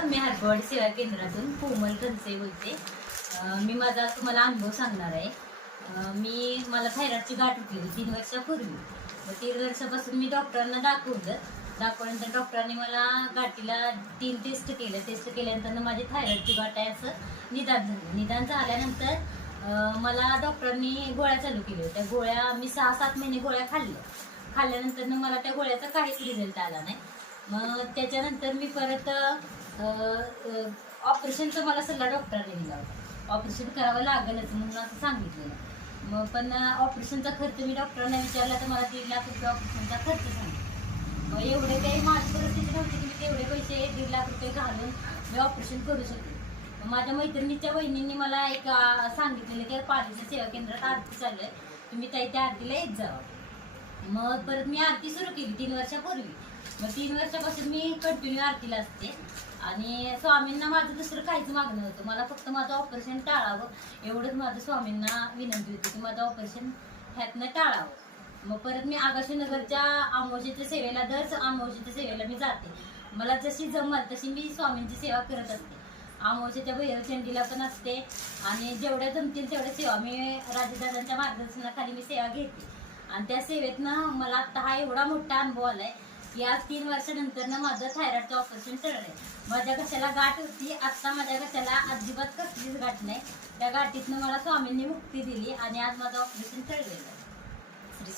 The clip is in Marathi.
नमस्कार मी हातवाडी सेवा केंद्रातून कोमल खनसे बोलते. मी माझा तुम्हाला अनुभव सांगणार आहे. मी मला थायरॉइडची गाठ उठलेली तीन वर्षापूर्वी. मग तीन वर्षापासून मी डॉक्टरांना दाखवलं. दाखवल्यानंतर डॉक्टरांनी मला गाठीला तीन टेस्ट केलं टेस्ट केल्यानंतर माझी थायरॉइडची गाठ आहे असं निदान झालं. निदान झाल्यानंतर मला डॉक्टरांनी गोळ्या चालू केल्या. त्या गोळ्या मी सहा सात महिने गोळ्या खाल्ल्या. खाल्ल्यानंतर मला त्या गोळ्याचा काहीच रिझल्ट आला नाही. मग त्याच्यानंतर मी परत ऑपरेशनचा मला सल्ला डॉक्टरांनी दिला होता. ऑपरेशन करावं लागेलच म्हणून असं सांगितलेलं. मग पण ऑपरेशनचा खर्च मी डॉक्टरांना विचारला तर मला दीड लाख रुपये ऑपरेशनचा खर्च सांगितला. मग एवढे काही माझी परिस्थिती नव्हती की मी तेवढे पैसे दीड लाख रुपये घालून मी ऑपरेशन करू शकते मग माझ्या मैत्रिणीच्या बहिणींनी मला एक सांगितलेलं की पालीच्या सेवा केंद्रात आरती चालू आहे. तुम्ही त्या त्या आरतीला येत जावं मग परत मी आरती सुरू केली तीन वर्षापूर्वी. मग तीन वर्षापासून मी कंटिन्यू आरतीला असते. आणि स्वामींना माझं दुसरं काहीच मागणं होतं मला फक्त माझं ऑपरेशन टाळावं. एवढंच माझं स्वामींना विनंती होती की माझं ऑपरेशन ह्यातनं टाळावं. मग परत मी आगाशीनगरच्या आमोशीच्या सेवेला दर आमोशीच्या सेवेला मी जाते. मला जशी जमल तशी मी स्वामींची सेवा करत असते. आमोशीच्या भैरवचंडीला पण असते. आणि जेवढ्या जमतील तेवढ्या सेवा मी राजेदादांच्या मार्गदर्शनाखाली मी सेवा घेते. आणि त्या सेवेतनं मला आत्ता हा एवढा मोठा अनुभव आला आहे या तीन वर्षानंतर ना माझं थायरॉइडचं ऑपरेशन टळलंय. माझ्या घशाला गाठ होती. आत्ता माझ्या घशाला अजिबात कसलीच गाठ नाही. त्या गाठीतनं मला स्वामींनी मुक्ती दिली आणि आज माझं ऑपरेशन टळलेलं आहे. श्री